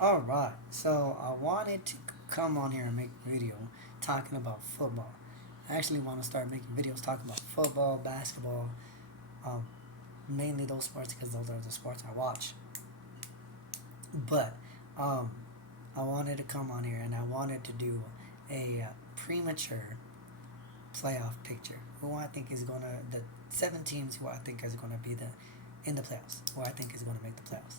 Alright, so I wanted to come on here and make a video talking about football. I actually want to start making videos talking about football, basketball, um, mainly those sports because those are the sports I watch. But um, I wanted to come on here and I wanted to do a premature playoff picture. Who I think is going to, the 7 teams who I think is going to be in the playoffs, who I think is going to make the playoffs.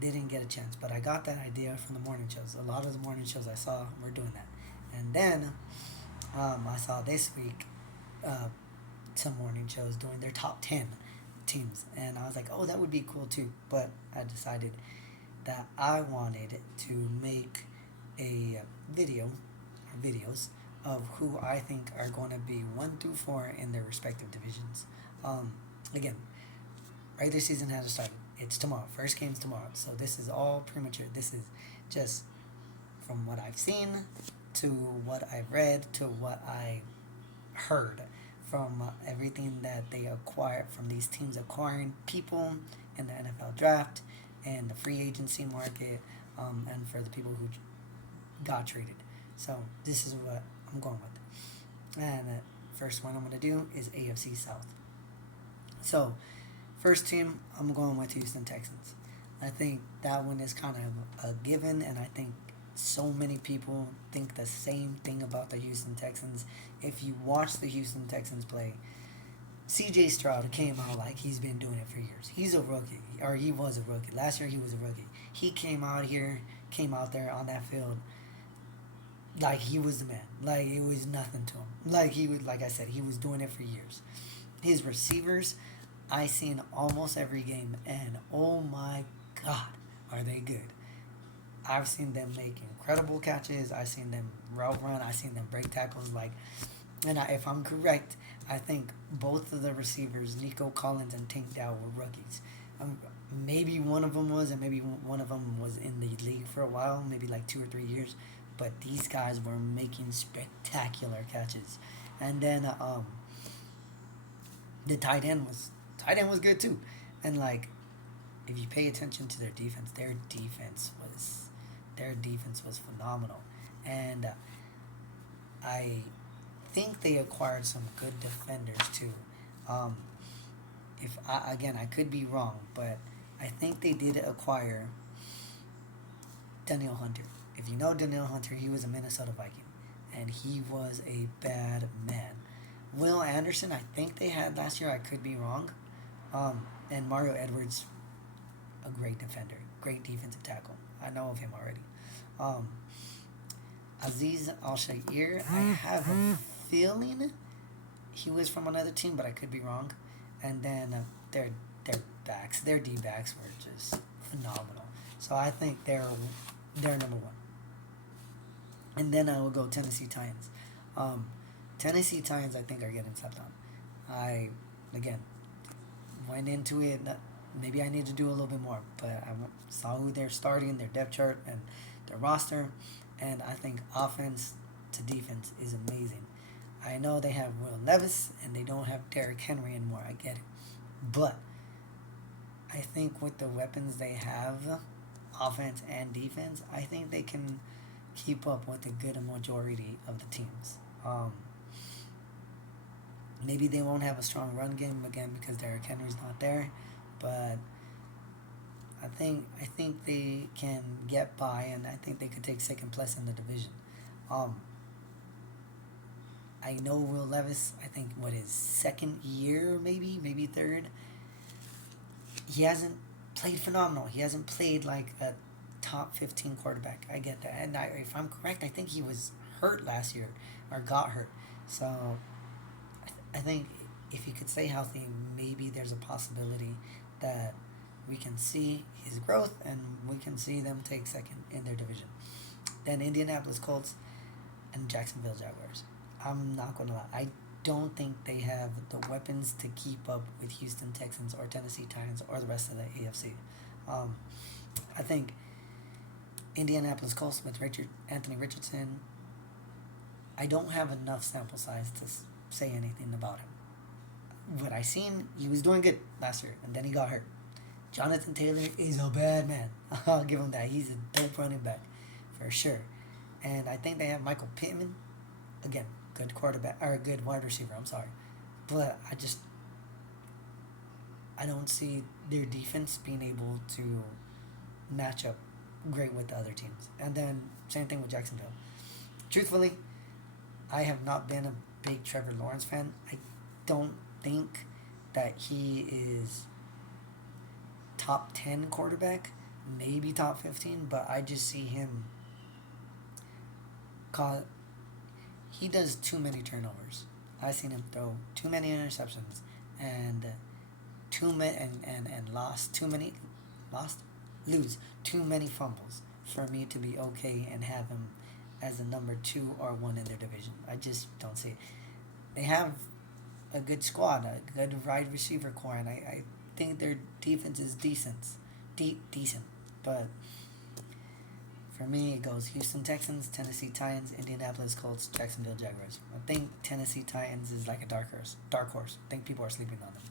Didn't get a chance, but I got that idea from the morning shows. A lot of the morning shows I saw were doing that, and then I saw this week some morning shows doing their top 10 teams, and I was like, oh, that would be cool too. But I decided that I wanted to make a video or videos of who I think are going to be 1 through 4 in their respective divisions. Again, regular season hasn't started. It's tomorrow. First game's tomorrow. So this is all premature. This is just from what I've seen to what I've read to what I heard from everything that they acquire from these teams acquiring people in the NFL draft and the free agency market, and for the people who got traded. So this is what I'm going with. And the first one I'm going to do is AFC South. So first team, I'm going with Houston Texans. I think that one is kind of a given, and I think so many people think the same thing about the Houston Texans. If you watch the Houston Texans play, CJ Stroud came out like he's been doing it for years. He's a rookie, or he was a rookie. Last year he was a rookie. He came out there on that field like he was the man. Like it was nothing to him. Like I said, he was doing it for years. His receivers, I seen almost every game, and oh my God, are they good? I've seen them make incredible catches. I've seen them route run. I've seen them break tackles. If I'm correct, I think both of the receivers, Nico Collins and Tank Dow, were rookies. Maybe one of them was, and maybe one of them was in the league for a while, maybe like 2 or 3 years. But these guys were making spectacular catches, and then the tight end was good too, and like if you pay attention to their defense was phenomenal, and I think they acquired some good defenders too. Um, if I, again, I could be wrong, but I think they did acquire Daniel Hunter. If you know Daniel Hunter, he was a Minnesota Viking, and he was a bad man. Will Anderson, I think they had last year. I could be wrong. And Mario Edwards, a great defender, great defensive tackle. I know of him already. Um, Aziz Al Shair, I have a feeling he was from another team, but I could be wrong. And then their D backs were just phenomenal. So I think they're number one. And then I will go Tennessee Titans. Um, Tennessee Titans, I think, are getting slept on. I again went into it. Maybe I need to do a little bit more, but I saw who they're starting, their depth chart, and their roster, and I think offense to defense is amazing. I know they have Will Levis and they don't have Derrick Henry anymore. I get it, but I think with the weapons they have, offense and defense, I think they can keep up with a good majority of the teams. Maybe they won't have a strong run game again because Derrick Henry's not there, but I think they can get by, and I think they could take second place in the division. Um, I know Will Levis. I think what his second year, maybe third. He hasn't played phenomenal. He hasn't played like a top 15 quarterback. I get that, and if I'm correct, I think he was hurt last year or got hurt. So I think if he could stay healthy, maybe there's a possibility that we can see his growth and we can see them take second in their division. Then Indianapolis Colts and Jacksonville Jaguars. I'm not going to lie. I don't think they have the weapons to keep up with Houston Texans or Tennessee Titans or the rest of the AFC. Um, I think Indianapolis Colts with Anthony Richardson, I don't have enough sample size to say anything about him. What I seen, he was doing good last year, and then he got hurt. Jonathan Taylor is a bad man. I'll give him that. He's a dope running back for sure. And I think they have Michael Pittman. Again, good quarterback or a good wide receiver. I'm sorry, but I don't see their defense being able to match up great with the other teams. And then same thing with Jacksonville. Truthfully, I have not been a big Trevor Lawrence fan. I don't think that he is top 10 quarterback, maybe top 15, but I just see him cause he does too many turnovers. I've seen him throw too many interceptions and lost lose too many fumbles for me to be okay and have him as a number 2 or 1 in their division. I just don't see it. They have a good squad, a good wide receiver core, and I think their defense is decent. But for me, it goes Houston Texans, Tennessee Titans, Indianapolis Colts, Jacksonville Jaguars. I think Tennessee Titans is like a dark horse. I think people are sleeping on them.